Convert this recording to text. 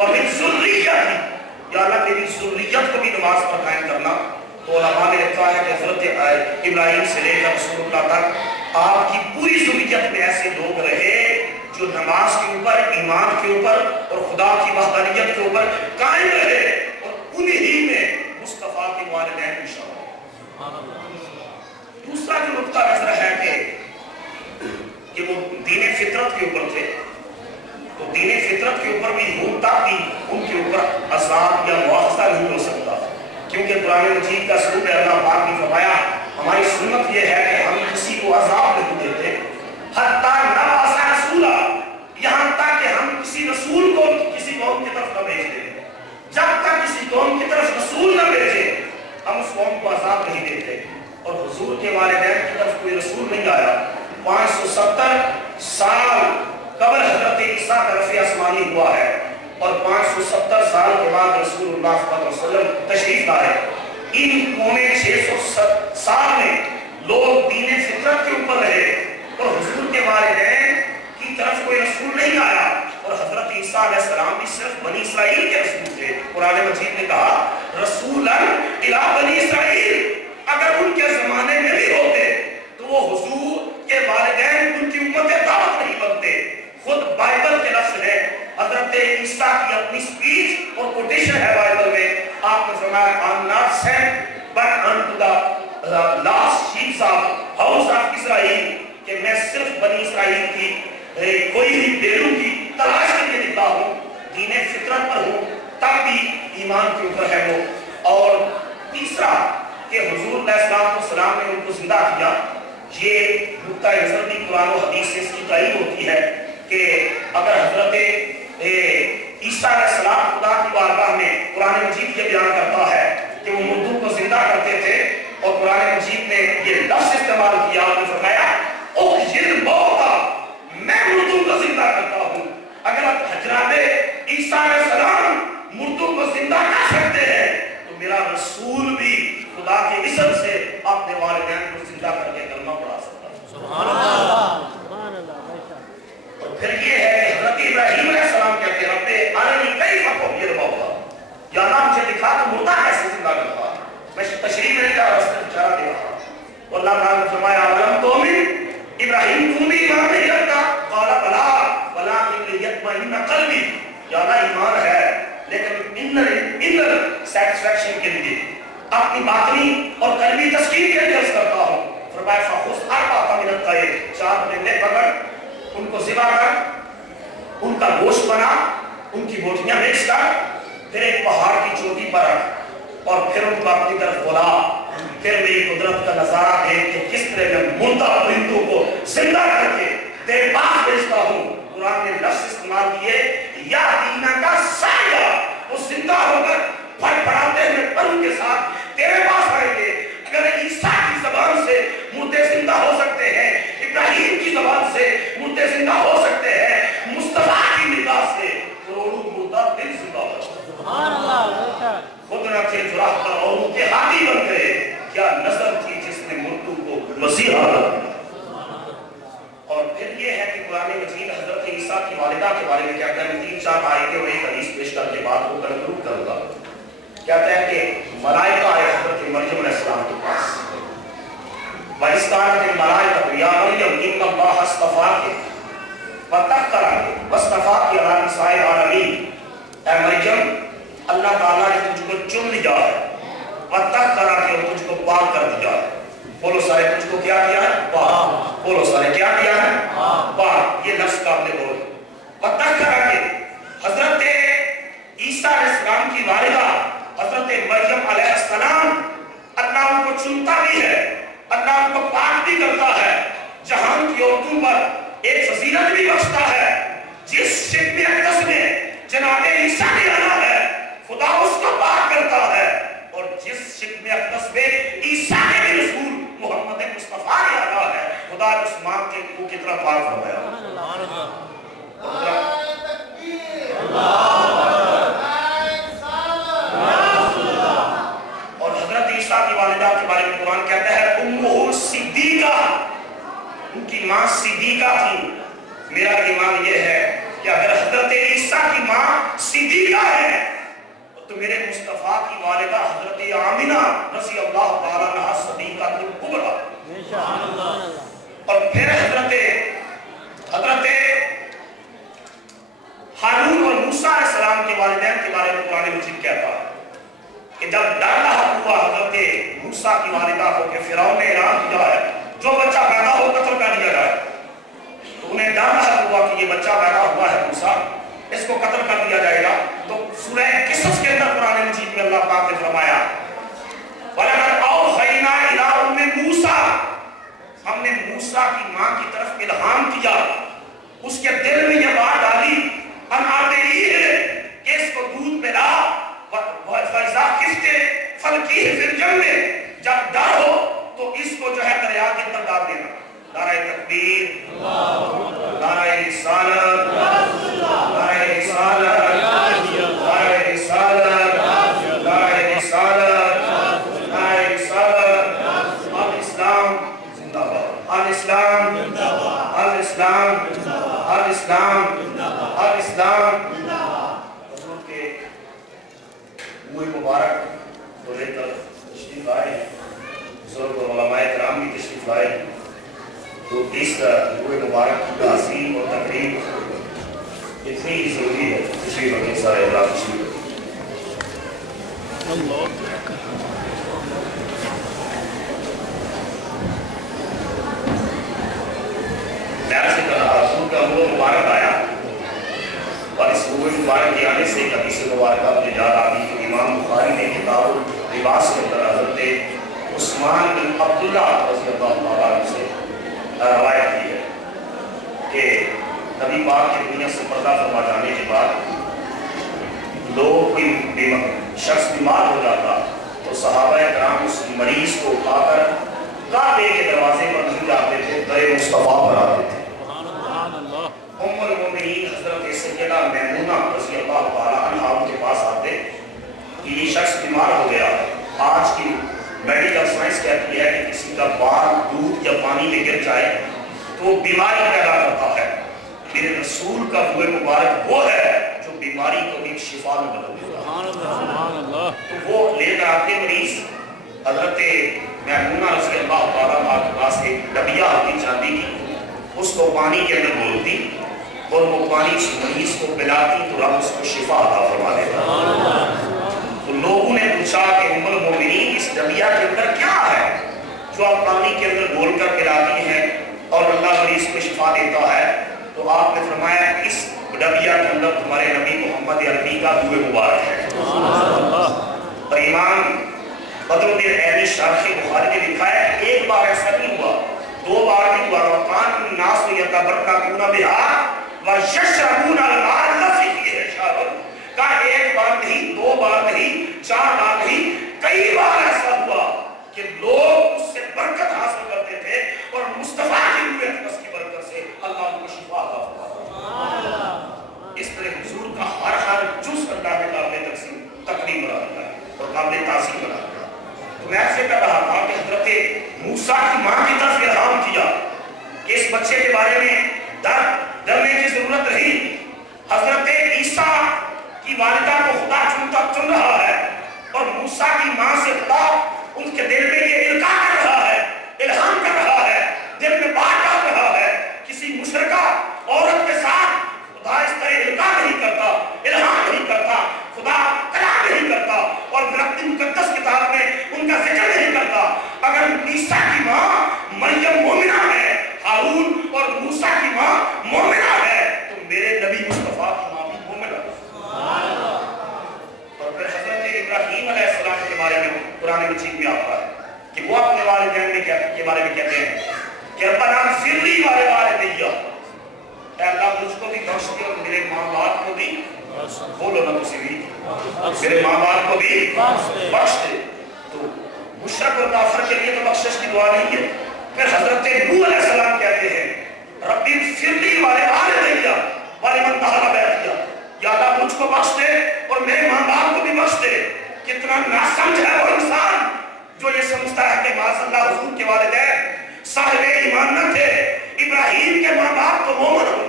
وَمِن ذُرِّيَّتِي، یا اللہ میری ذریت کو بھی نماز پر قائم کرنا۔ تو علماء نے لکھا ہے کہ حضرت ابراہیم سے لے کر رسول اللہ تک آپ کی پوری ذریت میں ایسے لوگ رہے جو نماز کے اوپر، ایمان کے اوپر اور خدا کی وحدانیت کے اوپر قائم رہے، اور انہی میں مصطفیٰ کے والدین بھی شامل۔ دوسرا جو نقطہ نظر ہے کہ وہ دین فطرت کے اوپر تھے، تو دین فطرت کے اوپر بھی ہوں تاکہ ان کے اوپر عذاب یا مواخذہ نہیں ہو سکتا، کیونکہ قرآن مجید کا اسلوب ہے، اللہ پاک نے فرمایا ہماری سنت یہ ہے کہ ہم کسی کو عذاب نہیں دیتے حتیٰ نبعث رسولا، یہاں تک کہ ہم کسی رسول کو کسی قوم کی طرف نہ بھیج دیں۔ جب تک کسی قوم کی طرف رسول نہ بھیجیں ہم اس قوم کو عذاب نہیں دیتے۔ اور حضور کے والدین کی طرف کوئی رسول نہیں آیا، 570 سال قبل حضرت عیسیٰ کا رفع آسمانی ہوا ہے، اور 570 سال کے بعد رسول اللہ صلی اللہ علیہ وسلم تشریف لائے۔ ان پونے 600 سال میں لوگ دین فطرت کے اوپر رہے، اور حضور کے والدین کی طرف کوئی رسول نہیں آیا، اور حضرت عیسیٰ علیہ السلام بھی صرف بنی اسرائیل کے رسول تھے۔ قرآن مجید نے کہا رسولاً الی بنی اسرائیل، اگر ان کے زمانے میں بھی ہوتے تو وہ حضور کے والدین ان کی امت دعوت نہیں بنتے۔ خود بائبل کے لفظ ہے، حضرت عیسیٰ کی اپنی سپیچ اور کوٹیشن ہے بائبل میں، آپ نے فرمایا I'm not sent but unto the lost sheep of house of Israel، کہ میں صرف بنی اسرائیل کی کوئی بھی بیڑوں کی تلاش کے لیے نکلا ہوں، دین فطرت پر ہوں، تب بھی ایمان کے اوپر ہے وہ۔ اور تیسرا کہ حضور علیہ السلام نے ان کو زندہ کیا، یہ نقطہ نظر بھی قرآن و حدیث سے اس کی تعریف ہوتی ہے کہ اگر حضرت عیسیٰ علیہ السلام خدا کی بارگاہ میں، قرآن مجید یہ بیان کرتا ہے کہ وہ مردوں کو زندہ کرتے تھے، اور قرآن مجید نے یہ لفظ استعمال کیا، آپ نے فرمایا اخجل موتا، میں مردوں کو زندہ کرتا ہوں۔ اگر حضرت عیسیٰ علیہ السلام مردوں کو زندہ کر سکتے ہیں تو میرا رسول بھی خدا کے اسم سے اپنے والدین کو زندہ کر کے کلمہ پڑھا سکتا ہے۔ سبحان اللہ۔ اور پھر یہ ہے کہ حضرت ابراہیم علیہ السلام کہتے ہیں رب ارنی کیف تحیی الموتیٰ، یا اللہ مجھے دکھا تو مردہ کیسے زندہ کرتا ہے۔ میں تشریح نہیں کر رہا، صرف اشارہ دے رہا ہوں۔ اور اللہ تعالیٰ نے فرمایا اولم تؤمن، ابراہیم تم بھی ایمان نہیں رکھتا؟ قال بلی ولکن لیطمئن قلبی، یا اللہ ایمان ہے لیکن انر سیٹسفیکشن کے لیے، اپنی باطنی اور قلبی تسکین کے لیے عرض کرتا ہوں۔ فرمایا فخذ اربعۃ من الطیر، 4 پرندے پکڑ، ان کو ذبح کر، ان کا گوشت بنا، ان کی بوٹیاں مکس کر، پھر ایک پہاڑ کی چوٹی پر رکھ، اور پھر ان کو اپنی طرف بلا، پھر میری قدرت کا نظارہ دیکھ کہ کس طرح میں مردہ پرندوں کو زندہ کر کے تیرے پاس بھیجتا ہوں۔ قرآن نے لفظ استعمال کیے یا دینا کا سایہ، وہ زندہ ہو کر پھڑپڑاتے ہوئے پروں کے ساتھ تیرے پاس آئیں گے۔ اگر عیسیٰ کی زبان سے مردے زندہ ہو سکتے ہیں، ابراہیم کی زبان سے مردے زندہ ہو سکتے ہیں، مصطفیٰ کی نگاہ سے کروڑوں مردہ دل زندہ ہو سکتے ہیں۔ سبحان اللہ۔ خود نہ تھے جراح پر اوروں کے ہاتھی بن گئے، کیا نظر تھی جس نے مردوں کو مسیحا بنا۔ اور پھر یہ ہے کہ قرآن مجید حضرت عیسیٰ کی والدہ کے بارے میں کہتا ہے، میں 3-4 آیتیں اور ایک حدیث پیش کر کے بعد کو کنکلوڈ کروں گا۔ کہتا ہے کہ ملائکہ آئے حضرت مریم علیہ السلام کے پاس، وَإِذْ قَالَتِ الْمَلَائِكَةُ يَا مَرْيَمُ إِنَّ اللَّهَ اصْطَفَاكِ وَطَهَّرَكِ وَاصْطَفَاكِ عَلَى نِسَاءِ الْعَالَمِينَ، اے مریم اللہ تعالیٰ نے تجھ کو چن لیا ہے، وَطَهَّرَكِ اور تجھ کو پاک کر دیا ہے۔ بولو سارے تجھ کو کیا کیا ہے؟ پاک۔ بولو سارے کیا کیا ہے؟ پاک۔ یہ لفظ قابل بول۔ وَطَهَّرَكِ حضرت عیسیٰ علیہ السلام کی والدہ حضرت مریم علیہ السلام، اللہ ان کو چنتا بھی ہے، اللہ ان کو پاک بھی کرتا ہے، جہان کی عورتوں پر ایک فضیلت بھی بخشتا ہے۔ جس شکم اقدس میں جناب عیسیٰ نے آنا ہے خدا اس کو پاک کرتا ہے، اور جس شکم اقدس میں عیسیٰ نے بھی رسول محمد مصطفیٰ نے آنا ہے خدا اس ماں کے کو کتنا پاک فرمایا۔ اور حضرت عیسیٰ کی والدہ کے بارے میں قرآن کہتا ہے امہ صدیقہ، ان کی ماں صدیقہ تھی۔ میرا ایمان یہ ہے کہ اگر حضرت عیسیٰ کی ماں صدیقہ ہے تو میرے مصطفیٰ کی والدہ حضرت آمنہ رضی اللہ تعالیٰ عنہا صدیقہ الکبریٰ، اور پھر حضرت ہارون اور موسیٰ علیہ السلام کے والدین کے بارے میں قرآن مجید کہتا ہے کہ جب ڈر لاحق ہوا حضرت موسیٰ کی والدہ کو کہ فرعون نے اعلان کیا ہے جو بچہ پیدا ہو قتل کر دیا جائے، تو انہیں ڈر لاحق ہوا کہ یہ بچہ پیدا ہوا ہے موسیٰ، اس کو قتل کر دیا جائے گا، تو سورہ قصص کے اندر قرآن مجید میں اللہ پاک نے فرمایا وَلَقَدْ أَوْحَيْنَا إِلَىٰ أُمِّ مُوسَىٰ، ہم نے موسیٰ کی ماں کی طرف الہام کیا، اس کے دل میں یہ بات ڈالی ان آتِيهِ کہ اس کو دودھ پلا وَإِذَا خِفْتِ فَالْقِيهِ فِي الْيَمِّ، جب ڈر ہو تو اس کو جو ہے دریا کے اندر ڈال دینا۔ نعرہ تکبیر، نعرہ رسالت، نعرہ رسالت، نعرہ رسالت، نعرہ رسالت، نعرہ رسالت، الاسلام زندہ باد، الاسلام زندہ باد، الاسلام زندہ باد، الاسلام زندہ باد، الاسلام زندہ باد۔ حضور کے منہ مبارک کو لے کر تشریف آئے ہیں، بزرگ اور علماء کرام بھی تشریف لائے، تو اس روح مبارک کی تعظیم اور تقریب اتنی ہی ضروری ہے۔ تشریف رکھیں سارے اولاد، تشریف رکھیں۔ میں سے کہا حضور کا روح مبارک آیا، اور اس روح مبارک کے آنے سے ایک حدیث مبارکہ مجھے یاد آتی کہ امام بخاری نے کتاب اللباس کے اندر حضرت عثمان بن عبداللہ رضی اللہ تعالیٰ عنہ سے روایت کی ہے کہ نبی پاک کی دنیا سے پردہ فرما جانے کے بعد لوگ کوئی شخص بیمار ہو جاتا تو صحابہ کرام اس مریض کو اٹھا کر کعبے کے دروازے پر نہیں جاتے تھے، در مصطفیٰ پر آتے تھے۔ ام المومنین حضرت سیدہ میمونہ رضی اللہ تعالیٰ عنہا ان کے پاس آتے کہ یہ شخص بیمار ہو گیا، آج کی میڈیکل سائنس کہتی ہے کہ کسی کا بال دودھ یا پانی میں گر جائے تو بیماری پیدا کرتا ہے، میرے رسول کا روح مبارک وہ ہے جو بیماری کو ایک شفا میں بدل دیتا ہے۔ تو وہ لے کر آتے مریض، حضرت میمونہ رضی اللہ تعالیٰ عنہ کے پاس ایک ڈبیا ہوتی چاندی کی، اس کو پانی کے اندر گھولتی اور وہ پانی اس مریض کو پلاتی تو رب اس کو شفا عطا فرما دیتا۔ تو لوگوں نے پوچھا کہ ام المومنین اس ڈبیا کے اندر کیا ہے جو آپ پانی کے اندر گھول کر پلاتی ہیں اور اللہ مریض کو شفا دیتا ہے؟ تو آپ نے فرمایا اس ڈبیا کے اندر تمہارے نبی محمد عربی کا روح مبارک ہے۔ اور امام بدر الدین عینی شارح بخاری نے لکھا ہے ایک بار ایسا نہیں ہوا، دو بار نہیں ہوا، وَقَانُ النَّاسُ يَتَبَرَّكُونَ بِهَا وَيَشْرَبُونَ الْمَاءَ الَّذِي فِيهِ شَرَابٌ، کہا ایک بار نہیں، دو بار نہیں، چار بار نہیں، کئی بار ایسا ہوا کہ لوگ اس سے برکت حاصل کرتے تھے اور مصطفیٰ کی روح اقدس کی برکت سے اللہ ان کو شفا عطا فرماتا۔ اس طرح حضور کا ہر جز اللہ نے قابل تقریم بنا دیا اور قابل تعظیم بنا دیا۔ تو میں ایسے کہہ رہا تھا کہ حضرت موسیٰ کی ماں کی طرف الہام کیا کہ اس بچے کے بارے میں ڈرنے کی ضرورت رہی۔ حضرت عیسیٰ کی والدہ کو خدا چن رہا ہے اور موسیٰ کی ماں سے خدا ان کے دل میں یہ القاء کر رہا ہے، الہام کر رہا ہے، دل میں بات ڈال رہا ہے۔ کسی مشرکہ عورت کے ساتھ خدا اس طرح القاء نہیں کرتا، الہام نہیں کرتا، خدا کلام نہیں کرتا اور رب مقدس کتاب میں ان کا ذکر نہیں کرتا۔ اگر عیسیٰ کی ماں مریم مومنہ ہے، ہارون اور موسیٰ کی ماں مومنہ ہے، تو میرے نبی مصطفیٰ کی ماں بھی مومنہ ہے۔ اور پھر حضرت ابراہیم علیہ السلام کے بارے میں قرآن مجید میں آتا ہے کہ وہ اپنے والدین کے بارے میں کہتے ہیں کہ ربنا اغفر لی ولوالدی، اے اللہ مجھ کو بھی بخش دے اور میرے ماں باپ کو بھی، بولو نا تسی بھی، میرے ماں باپ کو بھی بخش دے۔ تو مشرک اور کافر کے لیے تو بخشش کی دعا نہیں ہے۔ پھر حضرت نوح علیہ السلام کہتے ہیں ربی اغفر لی ولوالدی ولمن دخل بیتی، یا اللہ مجھ کو بخش دے اور میرے ماں باپ کو بھی بخش دے۔ کتنا ناسمجھ ہے وہ انسان جو یہ سمجھتا ہے کہ معاذ اللہ حضور کے والدین صاحب ایمان نہ تھے، ابراہیم کے ماں باپ تو مومن ہوں